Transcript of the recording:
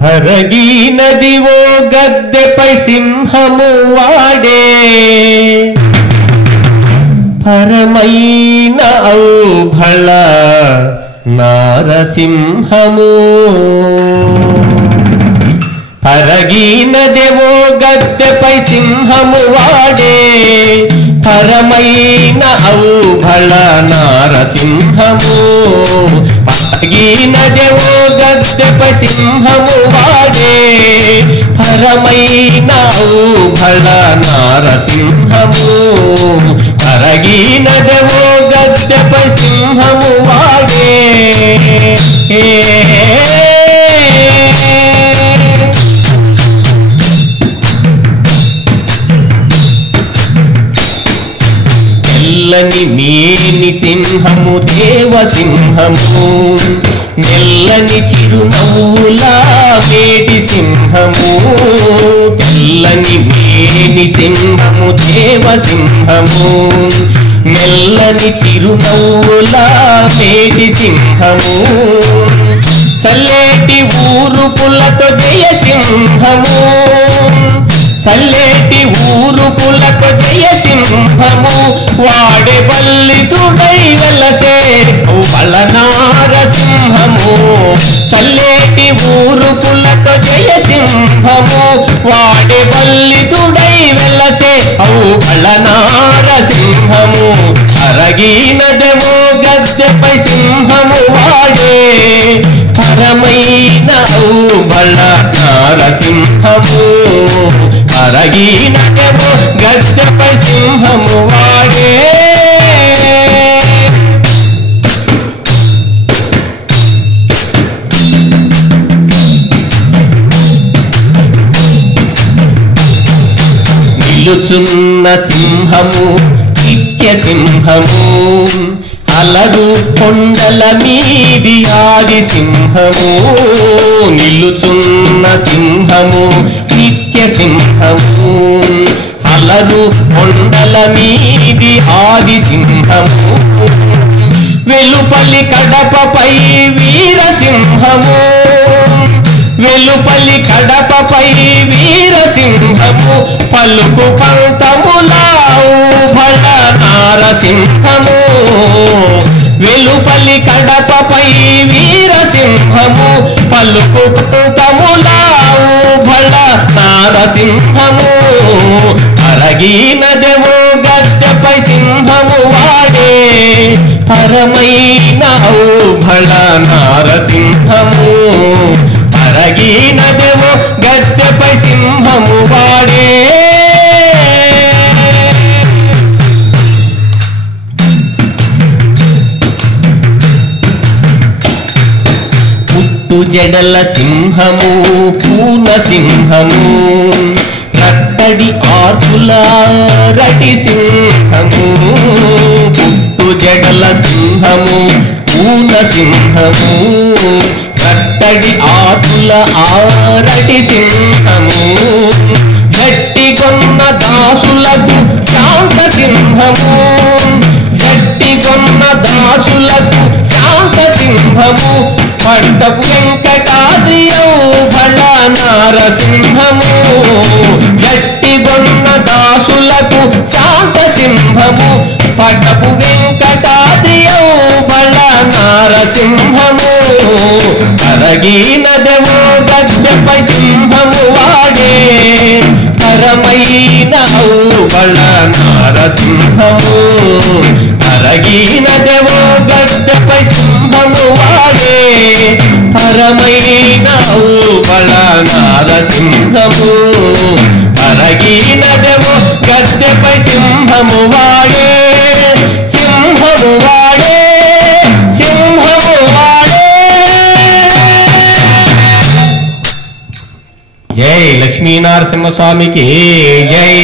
పరగినదివో గద్దెపై సింహము వాడే, పరమైన ఔభళ నారసింహము. పరగినదివో గద్దెపై సింహము వాడే, పరమైన ఔభళ నారసింహము. పరగినదివో గద్దెపై సింహము వాడే, పరమైన ఔభళ నారసింహము. పరగినదివో గద్దెపై సింహము వాడే. మెల్లని మేని సింహము దేవసింహము, మెల్లని చిరునవ్వులా మేటి సింహము. తెల్లని మేని సింహము దేవసింహము, మెల్లని చిరునవ్వులా మేటి సింహము. సల్లేటి ఊరుపులతో జయసింహము, సల్లేటి ఊరుపులకు జయసింహము. వాడే బల్లితుడై వెలసే ఔభళ నారసింహము. సల్లేటి ఊరుపులకు జయసింహము, వాడే బల్లితుడై వెలసే ఔభళ నారసింహము. అరగినదేమో గద్దెపై సింహము వాడే, పరమైన ఔభళ నారసింహము. అరగినదేమో గద్దెపై సింహము వాడే. నిలుచున్న సింహము నిత్య సింహము, అలరు కొండల మీది ఆది సింహము. నిలుచున్న సింహము నిత్య సింహము, అలరు కొండల మీది ఆది సింహము. వెలుపలి కడపపై వీరసింహము, వెలుపలి కడపపై వీరసింహము. పలుకు పంతములా ఔభళ నారసింహము. వెలుపలి కడపపై వీరసింహము, పలుకు పంతములా ఔభళ నారసింహము. అరగినదేమో గద్దెపై సింహము వాడే, పరమైన ఔభళ నారసింహము. అరగినదేమో గద్దెపై సింహము వాడే. పుట్టు జడల సింహము పూర్ణ సింహము, రట్టడి ఆర్పుల రటి సింహము. పుట్టు జడల సింహము పూర్ణ సింహము, రట్టడి ఆర్పుల ఆరటి సింహము. గట్టి కొన్న దాసులకు శాంత సింహము, గట్టి కొన్న దాసులకు శాంత సింహము. పట్టపు వెంకటాద్రి ఔభళ నారసింహము, గట్టి కొన్న దాసులకు శాంత సింహము. పట్టపు వెంకటాద్రి ఔభళ నారసింహము. అరగినదేమో గద్దెపై సింహము వాడే, పరమైన ఔభళ నారసింహము. అరగినదేమో గద్దెపై సింహము వాడే, పరమైన ఔభళ నారసింహము. అరగినదేమో గద్దెపై సింహము వాడే, సింహము వాడే, సింహము వాడే. జై లక్ష్మీ నరసింహ స్వామికి జై.